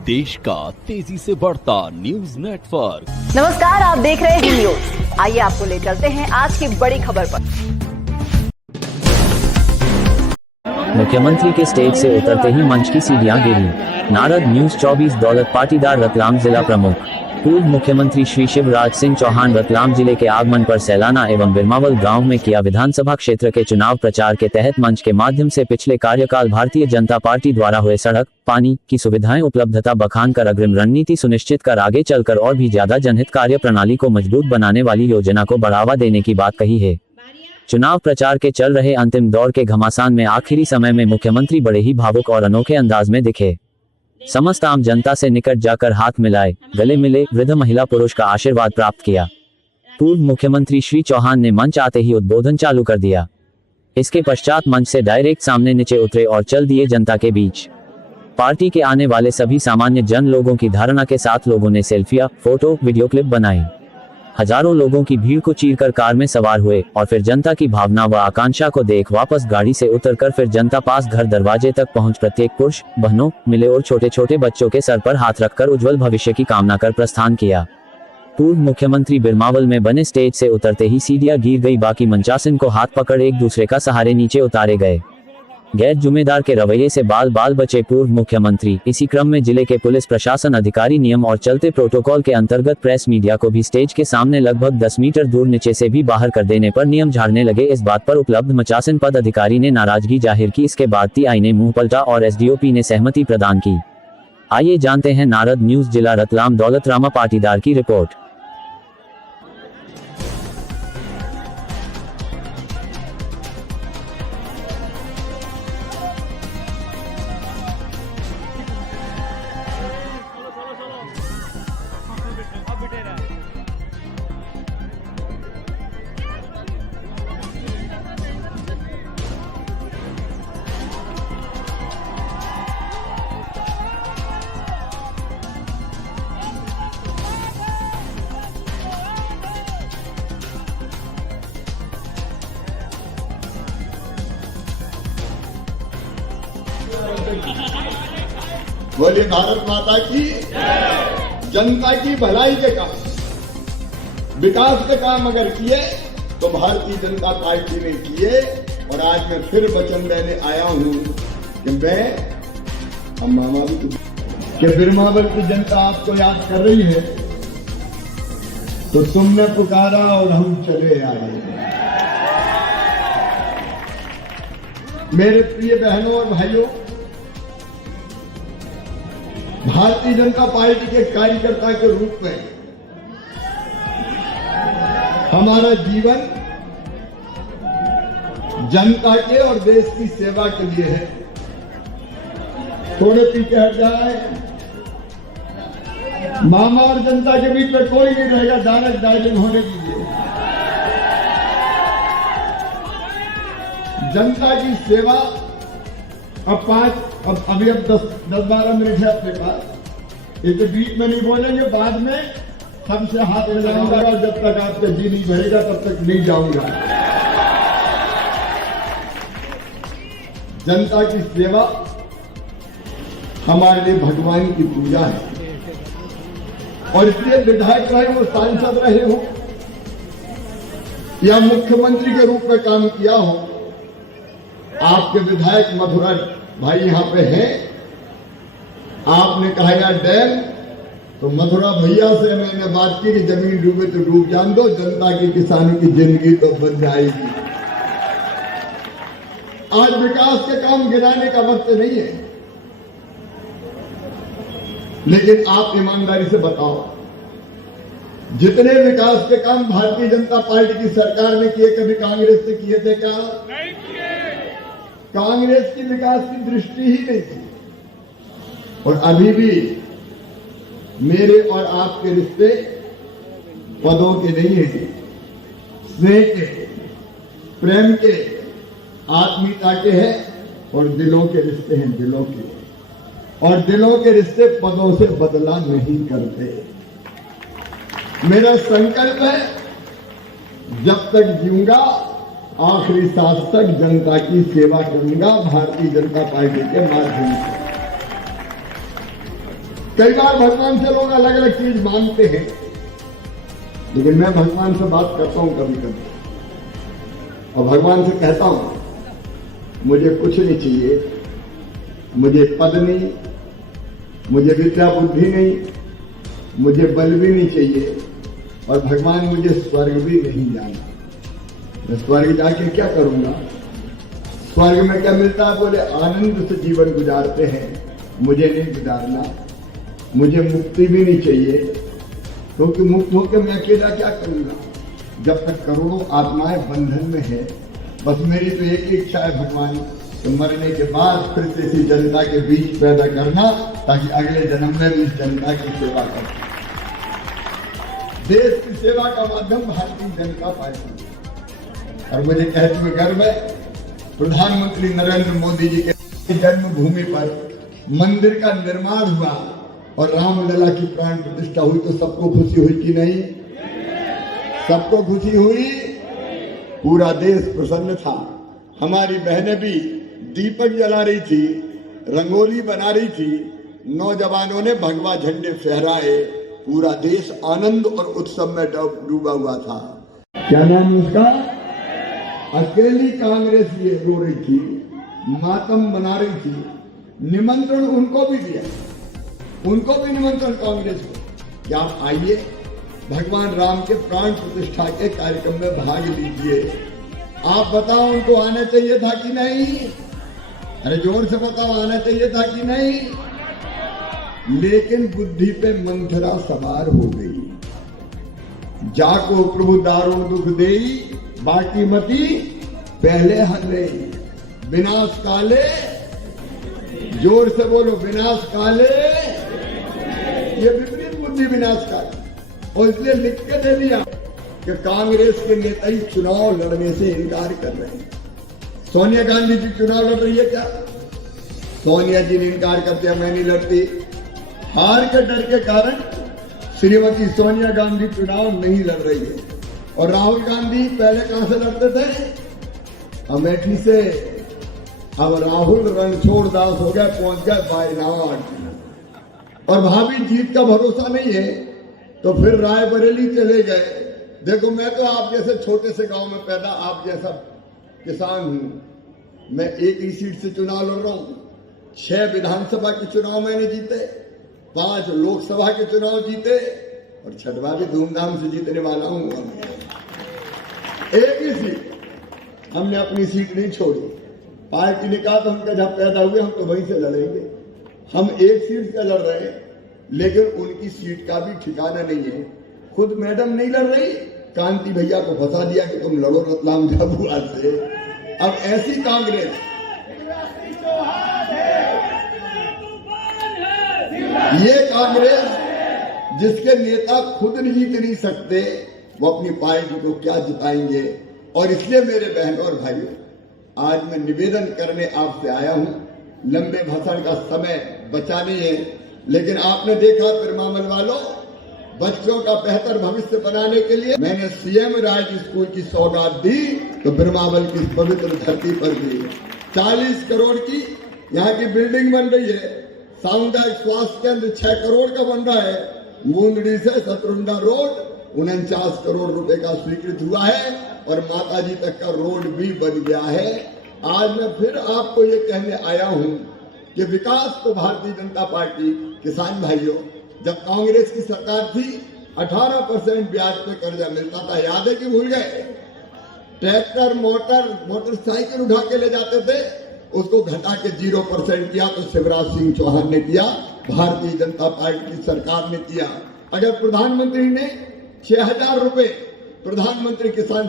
देश का तेजी से बढ़ता न्यूज नेटवर्क। नमस्कार, आप देख रहे हैं न्यूज। आइए आपको ले चलते हैं आज की बड़ी खबर पर। मुख्यमंत्री के स्टेज से उतरते ही मंच की सीढ़ियां गिरी। नारद न्यूज 24 दौलत पाटीदार रतलाम जिला प्रमुख। पूर्व मुख्यमंत्री श्री शिवराज सिंह चौहान रतलाम जिले के आगमन पर सैलाना एवं बिरमावल गांव में किया विधानसभा क्षेत्र के चुनाव प्रचार के तहत मंच के माध्यम से पिछले कार्यकाल भारतीय जनता पार्टी द्वारा हुए सड़क, पानी की सुविधाएं उपलब्धता बखान कर अग्रिम रणनीति सुनिश्चित कर आगे चलकर और भी ज्यादा जनहित कार्य प्रणाली को मजबूत बनाने वाली योजना को बढ़ावा देने की बात कही है। चुनाव प्रचार के चल रहे अंतिम दौर के घमासान में आखिरी समय में मुख्यमंत्री बड़े ही भावुक और अनोखे अंदाज में दिखे। समस्त आम जनता से निकट जाकर हाथ मिलाए, गले मिले, वृद्ध महिला पुरुष का आशीर्वाद प्राप्त किया। पूर्व मुख्यमंत्री श्री चौहान ने मंच आते ही उद्बोधन चालू कर दिया। इसके पश्चात मंच से डायरेक्ट सामने नीचे उतरे और चल दिए जनता के बीच। पार्टी के आने वाले सभी सामान्य जन लोगों की धारणा के साथ लोगों ने सेल्फियां, फोटो, वीडियो क्लिप बनाई। हजारों लोगों की भीड़ को चीरकर कार में सवार हुए और फिर जनता की भावना व आकांक्षा को देख वापस गाड़ी से उतरकर फिर जनता पास घर दरवाजे तक पहुंच प्रत्येक पुरुष, बहनों, मिले और छोटे छोटे बच्चों के सर पर हाथ रखकर उज्जवल भविष्य की कामना कर प्रस्थान किया। पूर्व मुख्यमंत्री बिरमावल में बने स्टेज से उतरते ही सीढ़ियां गिर गई। बाकी मंचासीन को हाथ पकड़ एक दूसरे का सहारे नीचे उतारे गए। गैर जिम्मेदार के रवैये से बाल बाल बचे पूर्व मुख्यमंत्री। इसी क्रम में जिले के पुलिस प्रशासन अधिकारी नियम और चलते प्रोटोकॉल के अंतर्गत प्रेस मीडिया को भी स्टेज के सामने लगभग 10 मीटर दूर नीचे से भी बाहर कर देने पर नियम झाड़ने लगे। इस बात पर उपलब्ध मंचासीन पद अधिकारी ने नाराजगी जाहिर की। इसके बाद टीआई ने मुंह पलटा और एसडीओपी ने सहमति प्रदान की। आइए जानते हैं नारद न्यूज जिला रतलाम दौलत रामा पाटीदार की रिपोर्ट। बोले भारत माता की, जनता की भलाई के काम, विकास के काम अगर किए तो भारतीय जनता पार्टी ने किए। और आज मैं फिर वचन देने आया हूं कि मैं हम मामा भी कि बिरमावल की जनता आपको याद कर रही है, तो तुमने पुकारा और हम चले आए। मेरे प्रिय बहनों और भाइयों, भारतीय जनता पार्टी के कार्यकर्ता के रूप में हमारा जीवन जनता के और देश की सेवा के लिए है। थोड़े पीछे हट जाए, मामा और जनता के बीच में कोई नहीं रहेगा। डायरेक्ट डायलिंग होने दीजिए। जनता की सेवा अभी 10-12 मिनट है अपने पास। ये तो बीच में नहीं बोलेंगे, बाद में सबसे हाथ मिलाऊंगा और जब तक आपका जी नहीं भरेगा तब तक नहीं जाऊंगा। जनता की सेवा हमारे लिए भगवान की पूजा है। और इसलिए विधायक रहे हो, सांसद रहे हो या मुख्यमंत्री के रूप में काम किया हो, आपके विधायक मधुरा भाई यहां पे हैं। आपने कहा यार डैम, तो मधुरा भैया से मैंने बात की कि जमीन डूबे तो डूब जान दो, जनता की, किसानों की जिंदगी तो बन जाएगी। आज विकास के काम गिराने का वक्त नहीं है, लेकिन आप ईमानदारी से बताओ, जितने विकास के काम भारतीय जनता पार्टी की सरकार ने किए, कभी कांग्रेस से किए थे क्या? नहीं किए। कांग्रेस की विकास की दृष्टि ही नहीं थी। और अभी भी मेरे और आपके रिश्ते पदों के नहीं है, स्नेह के, प्रेम के, आत्मीयता के हैं और दिलों के रिश्ते हैं, दिलों के। और दिलों के रिश्ते पदों से बदला नहीं करते। मेरा संकल्प है, जब तक जीऊंगा आखिरी सांस तक जनता की सेवा करूंगा भारतीय जनता पार्टी के माध्यम से। कई बार भगवान से लोग अलग अलग चीज मांगते हैं, लेकिन मैं भगवान से बात करता हूं कभी कभी और भगवान से कहता हूं मुझे कुछ नहीं चाहिए, मुझे पद नहीं, मुझे विद्या बुद्धि नहीं, मुझे बल भी नहीं चाहिए और भगवान मुझे स्वर्ग भी नहीं जाना। मैं स्वर्ग जाके क्या करूंगा? स्वर्ग में क्या मिलता है? बोले आनंद से जीवन गुजारते हैं, मुझे नहीं गुजारना। मुझे मुक्ति भी नहीं चाहिए, क्योंकि मुक्त होकर मैं अकेला क्या करूंगा जब तक करोड़ों आत्माएं बंधन में है। बस मेरी तो एक ही इच्छा है भगवान, तो मरने के बाद फिर से इसी जनता के बीच पैदा करना, ताकि अगले जन्म में भी इस जनता की सेवा कर। देश की सेवा का माध्यम भारतीय जनता पार्टी, और मुझे कहते हुए गर्व है प्रधानमंत्री नरेंद्र मोदी जी के जन्मभूमि पर मंदिर का निर्माण हुआ और रामलला की प्राण प्रतिष्ठा हुई, तो सबको खुशी हुई कि नहीं? सबको खुशी हुई, पूरा देश प्रसन्न था। हमारी बहनें भी दीपक जला रही थी, रंगोली बना रही थी, नौजवानों ने भगवा झंडे फहराए, पूरा देश आनंद और उत्सव में डूबा हुआ था। क्या नाम उसका? अकेली कांग्रेस ये रो रही थी, मातम बना रही थी। निमंत्रण उनको भी दिया, उनको भी निमंत्रण कांग्रेस को कि आप आइए, भगवान राम के प्राण प्रतिष्ठा के कार्यक्रम में भाग लीजिए। आप बताओ उनको आना चाहिए था कि नहीं? अरे जोर से बताओ, आना चाहिए था कि नहीं? लेकिन बुद्धि पे मंथरा सवार हो गई। जाको प्रभु दारुण दुख देई, बाकी मती पहले हले। विनाश काले, जोर से बोलो, विनाश काले। ये विपरीत बुद्धि विनाश काले, और इसलिए लिख के दे दिया कि कांग्रेस के नेता ही चुनाव लड़ने से इनकार कर रहे हैं। सोनिया गांधी जी चुनाव लड़ रही है क्या? सोनिया जी ने इनकार करते हैं, मैं नहीं लड़ती। हार के डर के कारण श्रीमती सोनिया गांधी चुनाव नहीं लड़ रही है। और राहुल गांधी पहले कहां से लड़ते थे? अमेठी से। अब राहुल रणछोड़ दास हो गए, पहुंच गए वायनाड। और भाभी जीत का भरोसा नहीं है तो फिर रायबरेली चले गए। देखो, मैं तो आप जैसे छोटे से गांव में पैदा, आप जैसा किसान हूं। मैं एक ही सीट से चुनाव लड़ रहा हूं। 6 विधानसभा के चुनाव मैंने जीते, 5 लोकसभा के चुनाव जीते, और 6वां भी धूमधाम से जीतने वाला हूं। एक ही सीट, हमने अपनी सीट नहीं छोड़ी। पार्टी ने कहा तो हम जहां पैदा हुए हम तो वहीं से लड़ेंगे। हम एक सीट से लड़ रहे हैं, लेकिन उनकी सीट का भी ठिकाना नहीं है। खुद मैडम नहीं लड़ रही, कांति भैया को फंसा दिया कि तुम लड़ो रतलाम झाबुआ से। अब ऐसी कांग्रेस, ये कांग्रेस जिसके नेता खुद नहीं जीत नहीं सकते, वो अपनी पार्टी को क्या जिताएंगे। और इसलिए मेरे बहनों और भाइयों, आज मैं निवेदन करने आपसे आया हूं। लंबे भाषण का समय बचा नहीं है, लेकिन आपने देखा पिरमामल वालों, बच्चों का बेहतर भविष्य बनाने के लिए मैंने सीएम राज स्कूल की सौगात दी, तो बिरमावल की पवित्र धरती पर दी। 40 करोड़ की यहाँ की बिल्डिंग बन रही है। सामुदायिक स्वास्थ्य केंद्र 6 करोड़ का बन रहा है। मुंदड़ी से शत्रुंडा रोड 49 करोड़ रुपए का स्वीकृत हुआ है, और माताजी तक का रोड भी बन गया है। आज मैं फिर आपको ये कहने आया हूं कि विकास को भारतीय जनता पार्टी, किसान भाइयों, जब कांग्रेस की सरकार थी 18% ब्याज पे कर्जा मिलता था, याद है कि भूल गए? ट्रैक्टर, मोटरसाइकिल उठा के ले जाते थे, उसको घटा के 0% किया तो शिवराज सिंह चौहान ने किया, भारतीय जनता पार्टी की सरकार ने किया। अगर प्रधानमंत्री ने 6000 रुपए प्रधानमंत्री किसान